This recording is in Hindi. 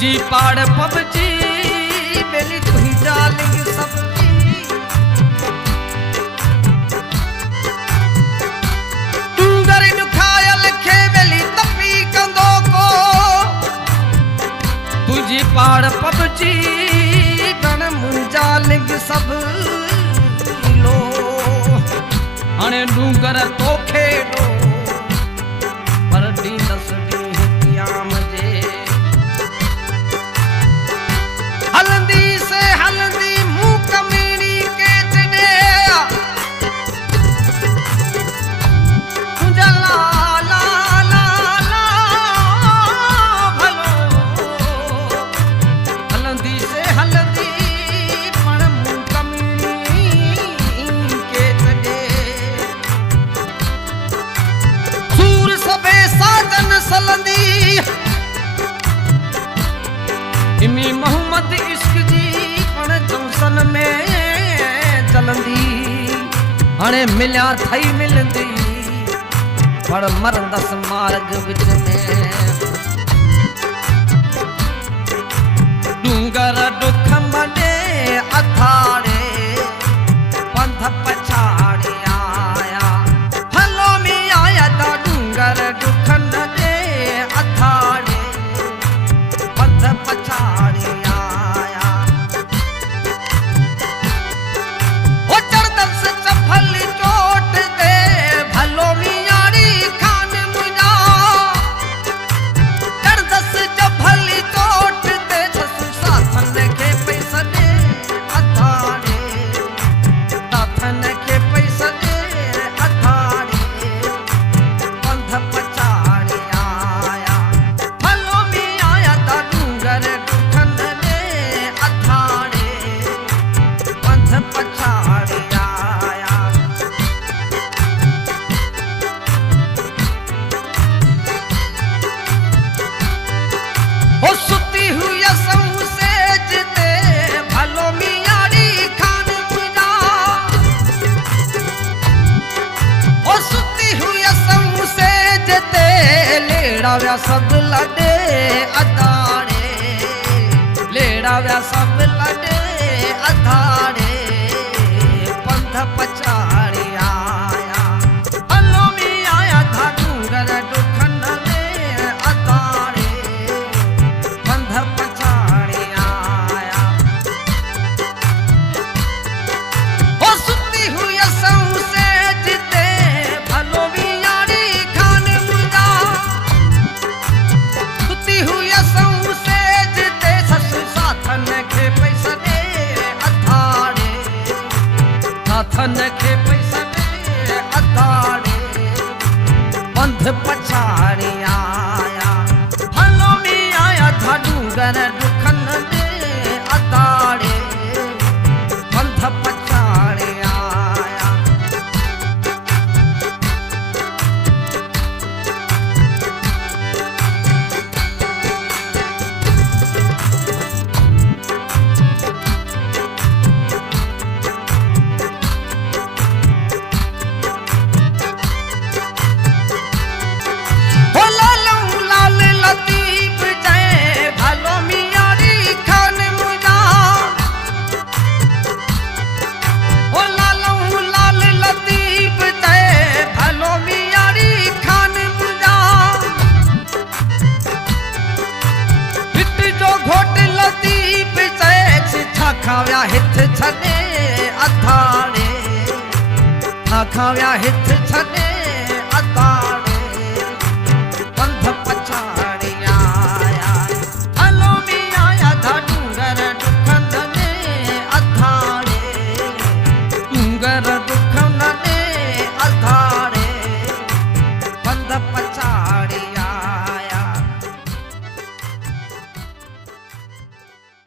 जी पाड़ पबजी बेली तुही जालेंगे सबकी डूंगर दुखायल खे बेली तपी कंदो को तुझी पाड़ पबजी गण मुंजालेंगे सब लो हणे डूंगर तो खेडो पर डी दसडी हितियाम जे हलंदी से हलंदी मुंह कमीनी के चढ़े मुझे ला ला ला ला भलो हलंदी से हलंदी पण मुंह कमीनी के चढ़े सूर सबे साजन सलंदी इमी मोहम्मद इश्क जी पण जौसन में चलंदी हाणे मिलिया थई मिलंदी पर मरंदस मार्ग विच में डूंगर दुख मडे अथाड़े पंथ पछाड़ी आया हलो मी आया ता डूंगर दुख नडे अथाड़े पंथ पछाड़ी आया वो चढ़दल से चफल चोट दे भलो मियारी खान मुझा चढ़दल से चफल चोट दे ससु साथन के पैसा दे अथाड़े साथन के पैसा दे अथाड़े पंथ पछाड़ी आया भलो मी आया ता डूंगर पछाड़ी आया ओ सुती हुई असहु सेज दे भलो मियारी खान मुझा ओ सुती हुई असहु सेज दे लेड़ा व्या सब लडे अदाड़े लेड़ा व्या सब लडे अधाड़े पंथ पछाड़ी आया हलो मी आया था डूंगर दुखन में अधाड़े पंथ पछाड़ी आया ओ सुती हुई असहु सेज दे भलो मियारी खान मुझा सुती हुई असहु सेज दे ससु साथन के पैसा दे साथन के पैसा दे अधाड़े पंथ पछाड़ी आया भलो मी आया था डूंगर दुखन दे अधाड़े पंथ पछाड़ी आया खाव्या हित छने अथाड़े खाव्या हित छने अथाड़े